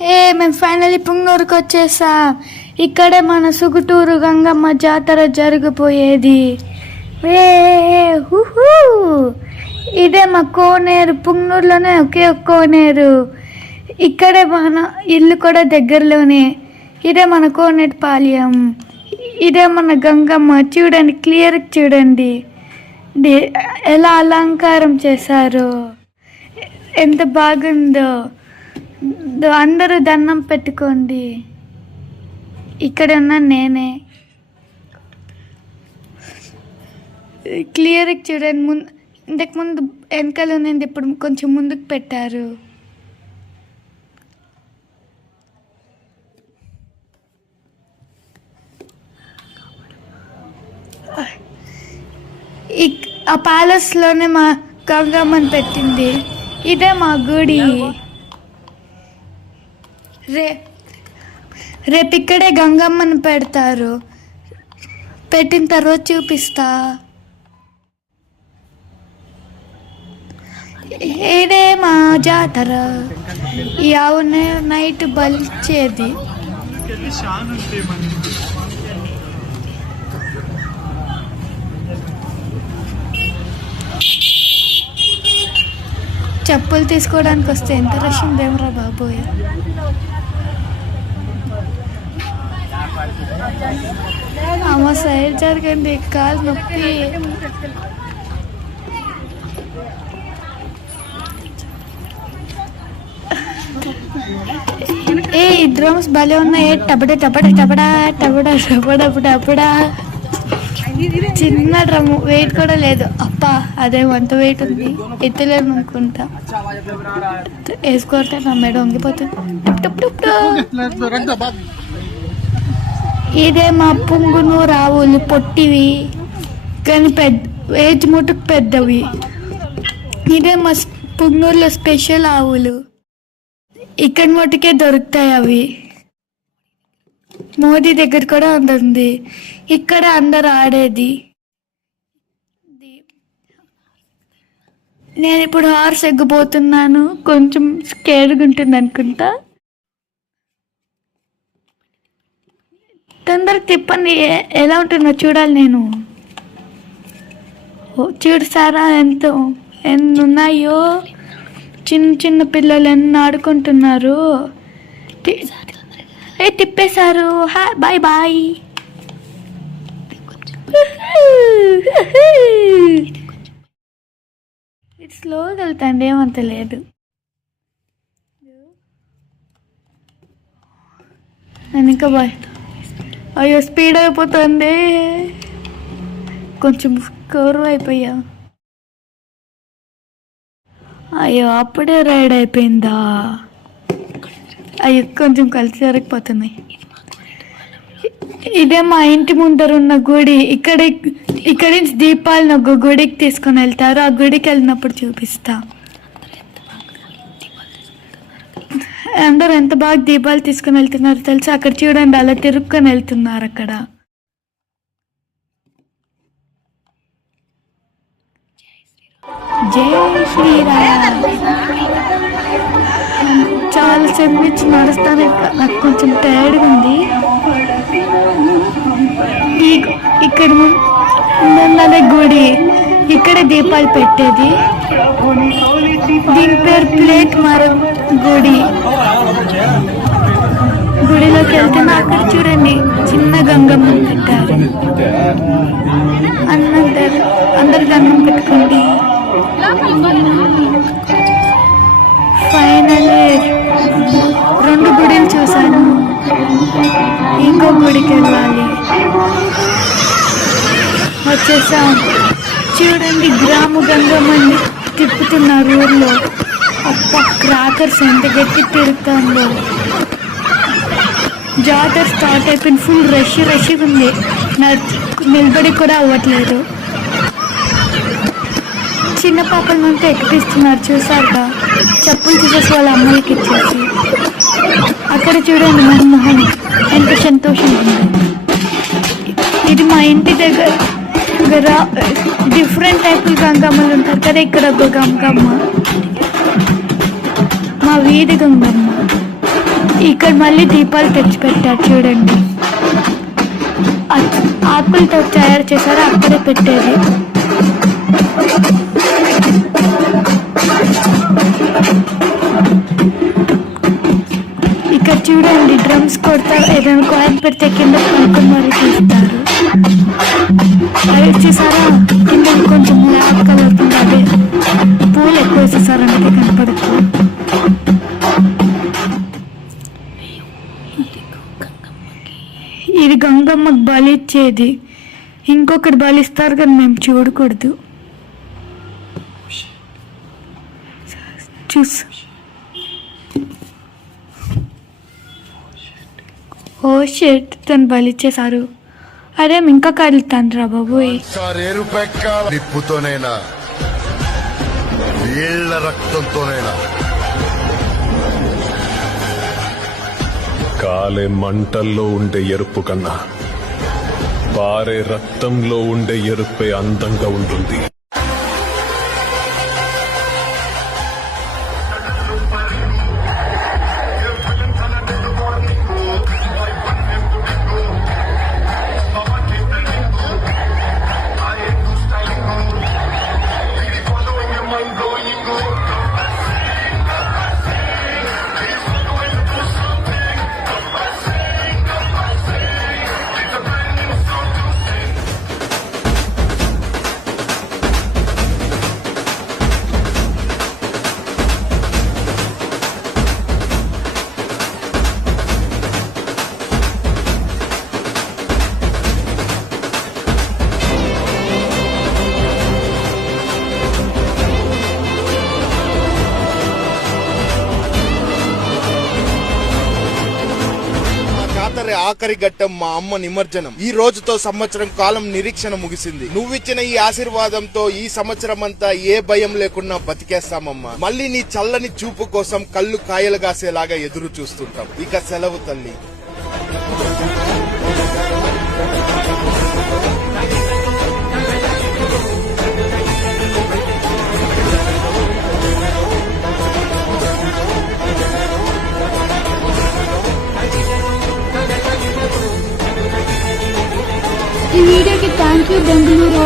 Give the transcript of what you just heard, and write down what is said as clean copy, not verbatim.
మేము ఫైనల్లీ పుంగనూరుకి వచ్చేసాం. ఇక్కడే మన సుగుటూరు గంగమ్మ జాతర జరిగిపోయేది. ఏ హుహూ, ఇదే మా కోనేరు. పుంగనూరులోనే ఒకే ఒక కోనేరు. ఇక్కడే మన ఇల్లు కూడా దగ్గరలోనే. ఇదే మన కోనేటి పాళ్యం. ఇదే మన గంగమ్మ. చూడండి, క్లియర్గా చూడండి ఎలా అలంకారం చేశారు, ఎంత బాగుందో. అందరూ దండం పెట్టుకోండి. ఇక్కడ ఉన్న నేనే. క్లియర్గా చూడండి. ఇంతకుముందు వెనకాల ఉన్నది, ఇప్పుడు కొంచెం ముందుకు పెట్టారు. ఆ ప్యాలెస్లోనే మా గంగమ్మని పెట్టింది. ఇదే మా గుడి. రేపు ఇక్కడే గంగమ్మని పెడతారు. పెట్టిన తర్వాత చూపిస్తా. ఇదే మా జాతర. ఈ ఆవునే నైట్ బలిచేది. చెప్పులు తీసుకోవడానికి వస్తే ఎంత రష్ ఉందేమరా బాబోయ్. అమ్మ సైడ్ జరగండి, కాలు నొప్పి. ఏ డ్రమ్స్ భలే ఉన్నాయి. టబడ టబడ టబడా టబడ టబడ టబడా. చిన్న డ్రమ్, వెయిట్ కూడా లేదు. అప్పా అదేమో అంత వెయిట్ ఉంది, ఎత్తలేము అనుకుంటా. వేసుకోవట్లే, నా మెడ వంగిపోతుంది. ఇదే మా పుంగునూరు ఆవులు. పొట్టివి కానీ ఏజ్ ముట్టుకు పెద్దవి. ఇదే మా పుంగునూరులో స్పెషల్ ఆవులు. ఇక్కడ మటుకే దొరుకుతాయి అవి. మోదీ దగ్గర కూడా ఉంటుంది. ఇక్కడ అందరు ఆడేది. నేను ఇప్పుడు హార్స్ ఎగ్గిపోతున్నాను. కొంచెం స్కేర్గా ఉంటుంది అనుకుంటా. తొందరగా తిప్పండి, ఎలా ఉంటుందో చూడాలి నేను. చూడు సారా ఎన్ని ఉన్నాయో. చిన్న చిన్న పిల్లలు ఎన్ని ఆడుకుంటున్నారు. తిప్పేశారు. Bye bye. ఇది స్లోగా వెళ్తాండి, ఏమంత లేదు. నేను ఇంకా బాయ్. అయ్యో స్పీడ్ అయిపోతుంది. కొంచెం కవర్ అయిపోయా. అయ్యో అప్పుడే రైడ్ అయిపోయిందా. అయ్యో కొంచెం కలిసి జరగపోతున్నాయి. ఇదే మా ఇంటి ముందర ఉన్న గుడి. ఇక్కడి నుంచి దీపాలను ఒక గుడికి తీసుకొని వెళ్తారు. ఆ గుడికి వెళ్ళినప్పుడు చూపిస్తా. అందరూ ఎంత బాగా దీపాలు తీసుకొని వెళ్తున్నారు తెలుసా. అక్కడ చూడండి, అలా తిరుక్కొని వెళ్తున్నారు. అక్కడ జై శ్రీరామ్. చాలా సేపు నుంచి నడుస్తాను. నాకు కొంచెం టైర్డ్గా ఉంది. ఇక్కడ ముందరే గుడి. ఇక్కడే దీపాలు పెట్టేది. దీని పేరు ప్లేట్ మరం గుడి. గుడిలోకి వెళ్తున్నా. అక్కడ చూడండి, చిన్న గంగమ్మ పెట్టారు. అందరు గంగమ్మ పెట్టుకోండి. ఫైనల్లీ 2 గుడిలు చూశాను. ఇంకో గుడికి వెళ్ళాలి. వచ్చేసాం. చూడండి, గ్రామ గంగమ్మని తిప్పుతున్నారు ఊర్లో. అప్ప క్రాకర్స్ ఎంత గట్టి తిరుగుతుందో. జాతర స్టార్ట్ అయిపోయింది. ఫుల్ రష్గా ఉంది. నిలబడి కూడా అవ్వట్లేదు. చిన్న పాపల నుండి ఎక్కిపిస్తున్నారు, చూసారుగా. చెప్పులు తీసేసి వాళ్ళ అమ్మలకి ఇచ్చేసి. అక్కడ చూడండి మన్మోహన్ ఎంత సంతోషంగా ఉంది. ఇది మా ఇంటి దగ్గర డిఫరెంట్ టైపుల గంగమ్మలు ఉంటారు కదా. ఇక్కడ ఒక గంగమ్మ, మా వీధి గంగమ్మ. ఇక్కడ మళ్ళీ దీపాలు తెచ్చిపెట్టారు చూడండి. ఆకులతో తయారు చేశారు, అక్కడే పెట్టేది. ఇక్కడ చూడండి, డ్రమ్స్ కొడతారు, ఏదైనా కాయిన్ పెడితే కింద పడుకుని మరి తీస్తారు. అది వచ్చేసారా కింద కొంచెం బ్లాక్ కలర్ కింద అదే పూలు ఎక్కువ వేసేసారు, అందుకే కనపడుతుంది. ఇది గంగమ్మకు బలిచ్చేది. ఇంకొకటి బలిస్తారు కానీ మేము చూడకూడదు. చూసు ఓ షెట్ తను బలిచ్చేసారు. అరే ఇంకా కలుతాను బాబోయ్. నిప్పుతోనైనా వీళ్ళ రక్తంతోనైనా కాలే మంటల్లో ఉండే ఎరుపు కన్నా పారే రక్తంలో ఉండే ఎరుపే అందంగా ఉంటుంది. ఆఖరి ఘట్టం మా అమ్మ నిమజ్జనం. ఈ రోజుతో సంవత్సరం కాలం నిరీక్షణ ముగిసింది. నువ్విచ్చిన ఈ ఆశీర్వాదంతో ఈ సంవత్సరం అంతా ఏ భయం లేకుండా బతికేస్తామమ్మా. మళ్ళీ నీ చల్లని చూపు కోసం కళ్ళు కాయలు కాసేలాగా ఎదురు చూస్తుంటాం. ఇక సెలవు తల్లి. ఈ వీడియోకి థ్యాంక్ యూ బెంగళూరు.